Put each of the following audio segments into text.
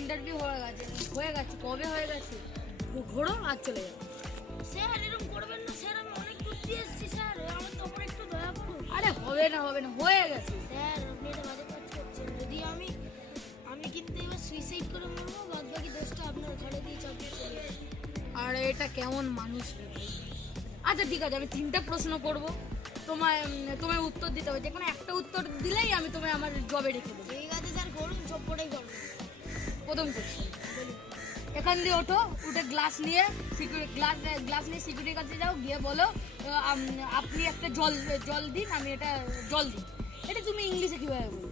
Interview হয়ে গেছে কবে হয়ে গেছে, ঘোরো আর চলে যাও। স্যার এরকম করবেন না স্যার, আমি অনেক দূর দিয়ে এসেছি স্যার, আমার তো আমার একটু দয়া করুন। আরে হবে না হয়ে গেছে। স্যার আপনি এটা বাজে কাজ করছেন, যদি আমি কিন্তু এবার সুইসাইড করে মরবো, বাদ বাকি দোষটা আপনার ঘরে দিয়ে চাপিয়ে চলে যাবো। আর এটা কেমন মানুষ রে ভাই। আচ্ছা ঠিক আছে, আমি 3টা প্রশ্ন করব, তোমার উত্তর দিতে হবে, যে কোনো একটা উত্তর দিলেই আমি তোমায় আমার জবে রেখে দেবো। ঠিক আছে স্যার, করুন, সবটাই করুন। প্রথম কোশ্চেন, এখান দিয়ে ওঠো, উঠে গ্লাস নিয়ে সিকিউরিটির কাছে যাও, গিয়ে বলো আপনি একটা জল দিন, আমি এটা জল দিন। এটা তুমি ইংলিশে কিভাবে বলবে?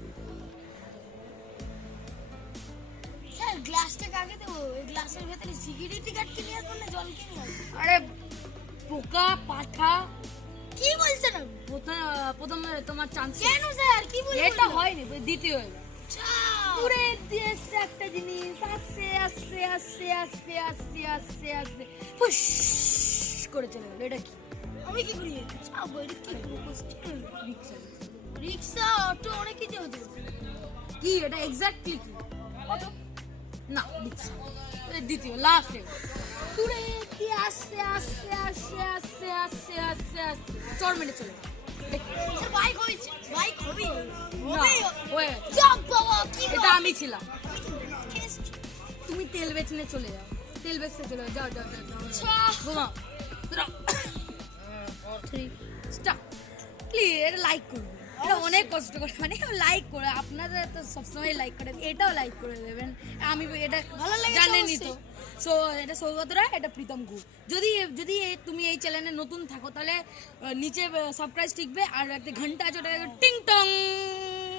স্যার গ্লাসটা কাকে দেবো? এই গ্লাসের ভেতরে সিকিউরিটি গার্ডকে নিয়ে আসবো না জলকে নিয়ে আসবো? আরে পোকা পাঠা, কি বলছেন আপনি? প্রথম তোমার চান্স। কেন স্যার কি বলছেন? এটা হয়নি, দ্বিতীয় হয়ে গেল। চাও। দূরে দিয়ে এসছে একটা জিনিস, আস্তে আস্তে আস্তে আস্তে আস্তে আস্তে আস্তে ফুস করে চলে গেল। এটা কি? আমি কি করি? চাও বলি কি কোশ্চেন? রিক্সা। রিক্সা, অটো, অনেক কিছু হতে পারে। কি এটা এক্স্যাক্টলি কি? অটো না, রিক্সা। এটা দ্বিতীয় লাস্ট। দূরে দিয়ে আস্তে আস্তে আস্তে আস্তে আস্তে আস্তে আস্তে চড় মেরে চলে গেল। স্যার বাইক হয়েছে, বাইক হবে না, হয়ে গেছে। চাপ বাবা কি এটা আমি ছিলাম। তুমি তেল বেচনে চলে যাও, তেল বেচতে চলে যাও, যাও যাও যাও যাও। ঘুমাও। প্লিজ লাইক করবেন, এটা অনেক কষ্ট করে, মানে লাইক করে, আপনারা তো সবসময় লাইক করে, এটাও লাইক করে দেবেন। আমি এটা ভালো লাগে জানেনই তো। সো এটা সৌগত রায়, এটা প্রীতম ঘু। যদি তুমি এই চ্যানেলে নতুন থাকো, তাহলে নিচে সাবস্ক্রাইব টিকবে, আর একটা ঘন্টা আছে, ওটা টিং